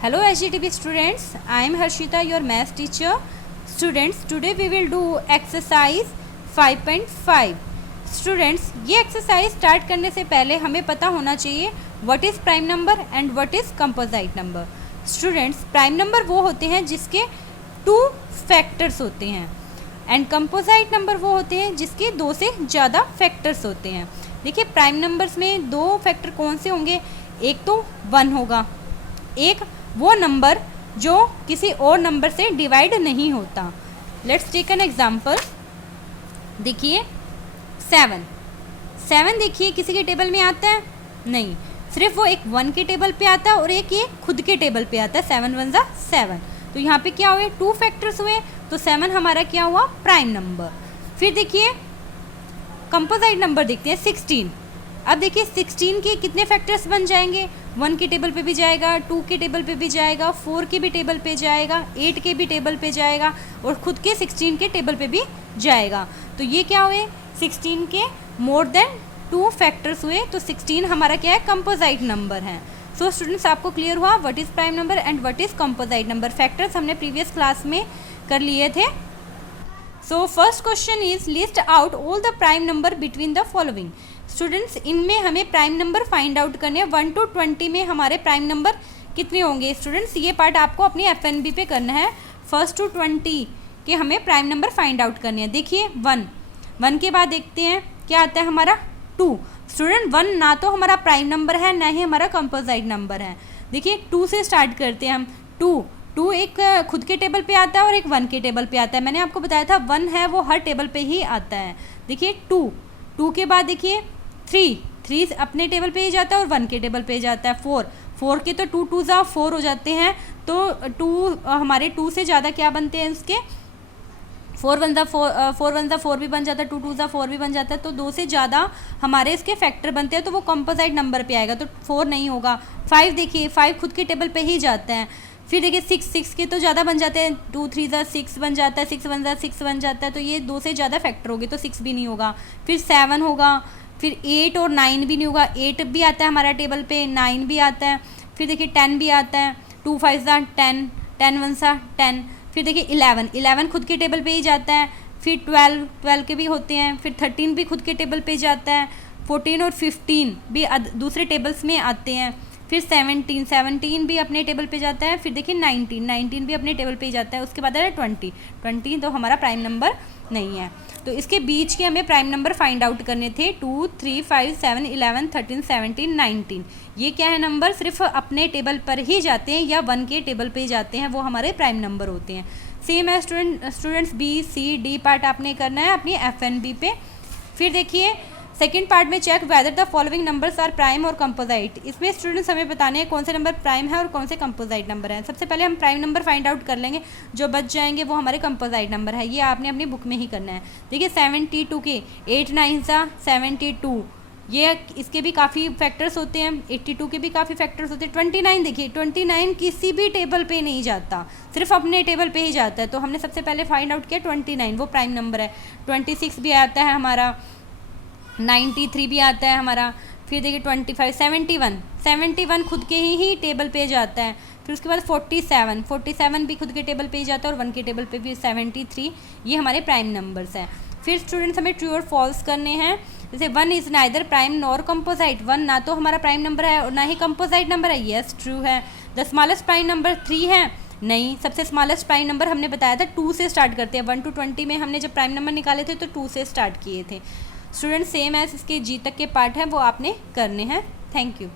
Hello HGTV students, I am Harshita, your math teacher. Students, today we will do exercise 5.5. Students, ये exercise start करने से पहले हमें पता होना चाहिए what is prime number and what is composite number. Students, prime number वो होते हैं जिसके 2 फैक्टर्स होते हैं एंड कंपोजिट नंबर वो होते हैं जिसके 2 से ज़्यादा फैक्टर्स होते हैं. देखिए, प्राइम नंबर्स में 2 फैक्टर कौन से होंगे? एक तो 1 होगा, एक वो नंबर जो किसी और नंबर से डिवाइड नहीं होता. Let's take an example. देखिए 7 देखिए किसी के टेबल में आता है? नहीं, सिर्फ वो एक 1 के टेबल पे आता है और एक ये खुद के टेबल पे आता है. 7 1 जा 7. तो यहाँ पे क्या हुए? 2 फैक्टर्स हुए, तो 7 हमारा क्या हुआ? Prime number. फिर देखिए कंपोजिट नंबर देखते हैं 16. अब देखिए 16 के कितने फैक्टर्स बन जाएंगे? 1 के टेबल पे भी जाएगा, 2 के टेबल पे भी जाएगा, 4 के भी टेबल पे जाएगा, 8 के भी टेबल पे जाएगा और खुद के 16 के टेबल पे भी जाएगा. तो ये क्या हुए? 16 के मोर देन 2 फैक्टर्स हुए. तो 16 हमारा क्या है? कंपोजिट नंबर है. सो स्टूडेंट्स, आपको क्लियर हुआ what is prime number and what is composite number. Factors हमने प्रीवियस क्लास में कर लिए थे. So first question is list out all the prime number between the following. Students, इनमें हमें प्राइम नंबर फाइंड आउट करने हैं. 1 to 20 में हमारे प्राइम नंबर कितने होंगे? स्टूडेंट्स, ये पार्ट आपको अपनी FNB पे करना है. 1 to 20 के हमें प्राइम नंबर फाइंड आउट करने हैं. देखिए 1 के बाद देखते हैं क्या आता है हमारा? 2. स्टूडेंट, 1 ना तो हमारा प्राइम नंबर है ना ही हमारा कंपोजिट नंबर है. देखिए 2 से स्टार्ट करते हैं हम. 2 एक खुद के टेबल पे आता है और एक 1 के टेबल पे आता है. मैंने आपको बताया था 1 है वो हर टेबल पे ही आता है. देखिए 2 के बाद देखिए 3 अपने टेबल पे ही जाता है और 1 के टेबल पे ही जाता है. 4 के तो 2 2 जा 4 हो जाते हैं. तो 2 हमारे 2 से ज़्यादा क्या बनते हैं उसके? 4 1 जा 4 भी बन जाता है, 2 2 जा 4 भी बन जाता है. तो 2 से ज़्यादा हमारे इसके फैक्टर बनते हैं तो वो कंपोजिट नंबर पे आएगा, तो 4 नहीं होगा. 5 देखिए 5 खुद के टेबल पे ही जाते हैं. फिर देखिए 6 के तो ज़्यादा बन जाते हैं. 2 3 जा 6 बन जाता है, 6 1 जा 6 बन जाता है. तो ये 2 से ज़्यादा फैक्टर होगी तो 6 भी नहीं होगा. फिर 7 होगा. फिर 8 और 9 भी नहीं होगा. 8 भी आता है हमारा टेबल पे, 9 भी आता है. फिर देखिए 10 भी आता है. 2 5 जा 10, 10 1 जा 10. फिर देखिए 11 खुद के टेबल पे ही जाता है. फिर 12 के भी होते हैं. फिर 13 भी खुद के टेबल पे जाता है. 14 और 15 भी दूसरे टेबल्स में आते हैं. फिर 17 भी अपने टेबल पे जाता है. फिर देखिए 19 भी अपने टेबल पे ही जाता है. उसके बाद है 20 तो हमारा प्राइम नंबर नहीं है. तो इसके बीच के हमें प्राइम नंबर फाइंड आउट करने थे. 2 3 5 7 11 13 17 19. ये क्या है? नंबर सिर्फ अपने टेबल पर ही जाते हैं या 1 के टेबल पे ही जाते हैं, वो हमारे प्राइम नंबर होते हैं. सेम है स्टूडेंट्स, B-C-D पार्ट आपने करना है अपनी FNB पे. फिर देखिए सेकेंड पार्ट में check whether the following numbers are prime और कंपोजिट. इसमें स्टूडेंट्स हमें बताने हैं कौन से नंबर प्राइम है और कौन से कंपोजिट नंबर है. सबसे पहले हम प्राइम नंबर फाइंड आउट कर लेंगे, जो बच जाएंगे वो हमारे कंपोजिट नंबर है. ये आपने अपनी बुक में ही करना है. देखिए 72 के 8 9 सा 72, ये इसके भी काफ़ी फैक्टर्स होते हैं. 82 के भी काफ़ी फैक्टर्स होते हैं. 29 देखिए 29 किसी भी टेबल पे नहीं जाता, सिर्फ अपने टेबल पे ही जाता है. तो हमने सबसे पहले फाइंड आउट किया 29, वो प्राइम नंबर है. 26 भी आता है हमारा. 93 भी आता है हमारा. फिर देखिए 25 71 खुद के ही टेबल पे जाता है. फिर उसके बाद 47 भी खुद के टेबल पे ही जाता है और 1 के टेबल पे भी 73. ये हमारे प्राइम नंबर्स हैं. फिर स्टूडेंट्स हमें ट्रू और फॉल्स करने हैं. जैसे 1 is neither prime nor composite. 1 ना तो हमारा प्राइम नंबर है और ना ही कंपोजिट नंबर है. यस, ट्रू है. द स्मॉलेस्ट प्राइम नंबर 3 है. नहीं, सबसे स्मॉलेस्ट प्राइम नंबर हमने बताया था 2 से स्टार्ट करते हैं. 1 to 20 में हमने जब प्राइम नंबर निकाले थे तो 2 से स्टार्ट किए थे. स्टूडेंट, सेम एज इसके G तक के पार्ट हैं वो आपने करने हैं. Thank you.